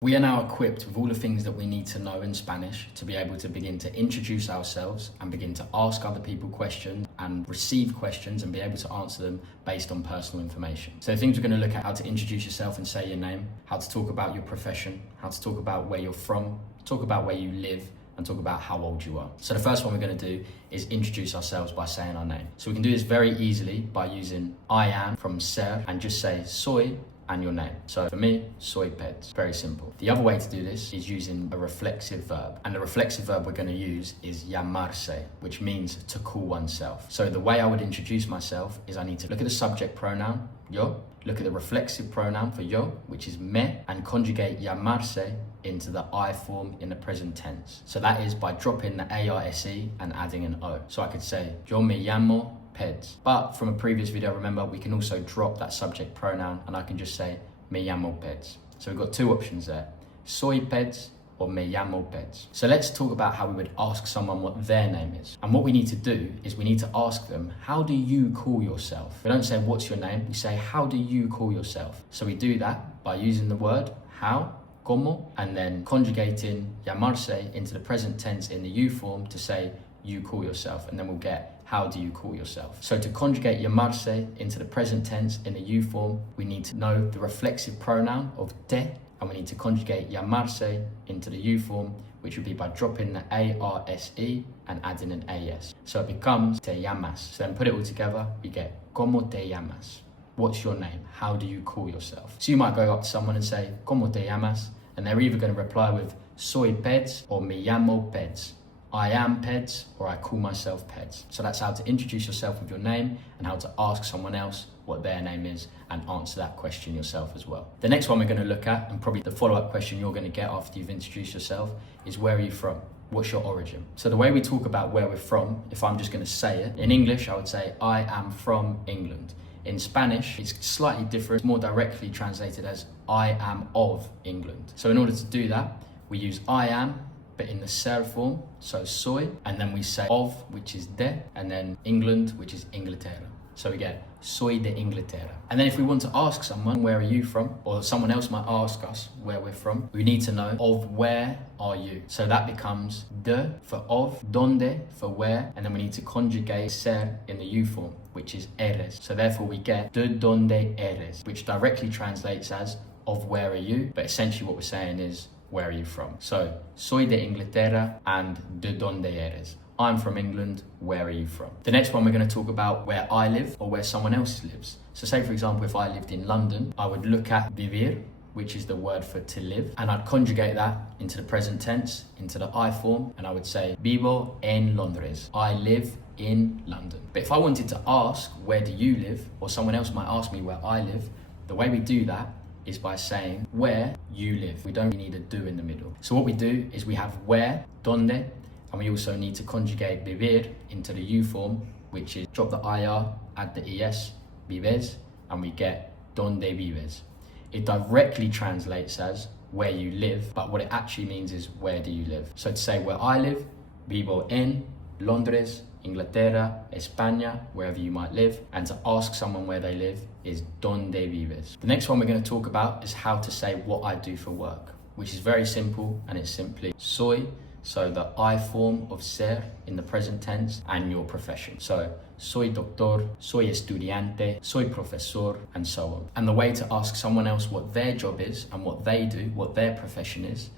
We are now equipped with all the things that we need to know in Spanish to be able to begin to introduce ourselves and begin to ask other people questions and receive questions and be able to answer them based on personal information. So things we're going to look at: how to introduce yourself and say your name, how to talk about your profession, how to talk about where you're from, talk about where you live, and talk about how old you are. So the first one we're going to do is introduce ourselves by saying our name. So we can do this very easily by using I am from ser and just say soy and your name. So for me, soy Peds. Very simple. The other way to do this is using a reflexive verb. And the reflexive verb we're going to use is llamarse, which means to call oneself. So the way I would introduce myself is I need to look at the subject pronoun, yo, look at the reflexive pronoun for yo, which is me, and conjugate llamarse into the I form in the present tense. So that is by dropping the arse and adding an o. So I could say, yo me llamo Peds. But from a previous video, remember, we can also drop that subject pronoun and I can just say, me llamo Peds. So we've got two options there, soy Peds or me llamo Peds. So let's talk about how we would ask someone what their name is. And what we need to do is we need to ask them, how do you call yourself? We don't say, what's your name? We say, how do you call yourself? So we do that by using the word how, como, and then conjugating llamarse into the present tense in the you form to say, you call yourself, and then we'll get how do you call yourself. So to conjugate llamarse into the present tense in the you form, we need to know the reflexive pronoun of te, and we need to conjugate llamarse into the you form, which would be by dropping the arse and adding an as. So it becomes te llamas. So then put it all together, we get como te llamas. What's your name? How do you call yourself? So you might go up to someone and say, como te llamas? And they're either going to reply with soy Peds or me llamo Peds. I am Peds or I call myself Peds. So that's how to introduce yourself with your name and how to ask someone else what their name is and answer that question yourself as well. The next one we're going to look at, and probably the follow-up question you're going to get after you've introduced yourself, is where are you from? What's your origin? So the way we talk about where we're from, if I'm just going to say it, in English I would say I am from England. In Spanish, it's slightly different, more directly translated as I am of England. So in order to do that, we use I am, but in the ser form, so soy, and then we say of, which is de, and then England, which is Inglaterra. So we get soy de Inglaterra. And then if we want to ask someone, where are you from? Or someone else might ask us where we're from. We need to know of where are you? So that becomes de for of, donde for where, and then we need to conjugate ser in the you form, which is eres. So therefore we get de donde eres, which directly translates as of where are you? But essentially what we're saying is, where are you from? So, soy de Inglaterra and de donde eres. I'm from England, where are you from? The next one we're going to talk about where I live or where someone else lives. So say for example, if I lived in London, I would look at vivir, which is the word for to live, and I'd conjugate that into the present tense, into the I form, and I would say, vivo en Londres. I live in London. But if I wanted to ask, where do you live? Or someone else might ask me where I live, the way we do that is by saying where you live. We don't need a do in the middle. So what we do is we have where, donde, and we also need to conjugate vivir into the you form, which is drop the ir, add the es, vives, and we get donde vives. It directly translates as where you live, but what it actually means is where do you live. So to say where I live, vivo en Londres, Inglaterra, España, wherever you might live, and to ask someone where they live is donde vives. The next one we're going to talk about is how to say what I do for work, which is very simple, and it's simply soy, so the I form of ser in the present tense, and your profession. So soy doctor, soy estudiante, soy profesor, and so on. And the way to ask someone else what their job is and what they do, what their profession is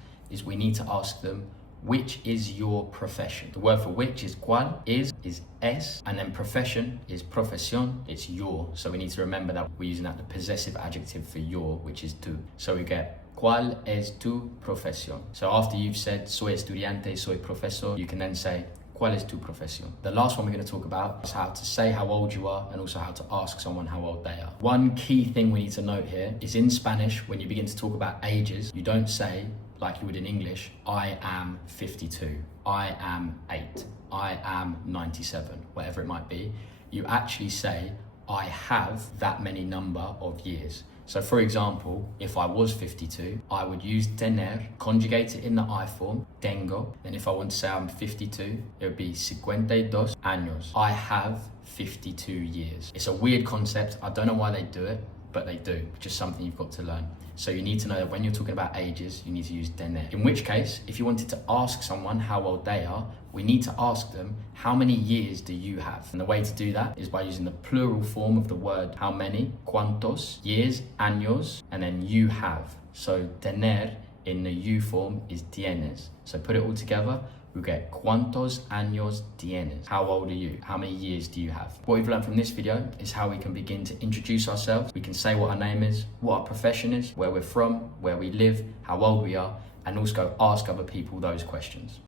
we need to ask them, which is your profession? The word for which is cuál, is es, and then profession is profesión, it's your. So we need to remember that we're using that the possessive adjective for your, which is tu. So we get cuál es tu profesión. So after you've said soy estudiante, soy profesor, you can then say cuál es tu profesión. The last one we're going to talk about is how to say how old you are and also how to ask someone how old they are. One key thing we need to note here is in Spanish, when you begin to talk about ages, you don't say, like you would in English, I am 52, I am 8, I am 97, whatever it might be. You actually say, I have that many number of years. So for example, if I was 52, I would use tener, conjugate it in the I form, tengo. Then if I want to say I'm 52, it would be 52 años. I have 52 years. It's a weird concept. I don't know why they do it, but they do, just something you've got to learn. So you need to know that when you're talking about ages, you need to use tener. In which case, if you wanted to ask someone how old they are, we need to ask them, how many years do you have? And the way to do that is by using the plural form of the word how many, cuantos, years, años, and then you have. So tener in the you form is tienes. So put it all together, we get cuántos años tienes. How old are you? How many years do you have? What we've learned from this video is how we can begin to introduce ourselves. We can say what our name is, what our profession is, where we're from, where we live, how old we are, and also ask other people those questions.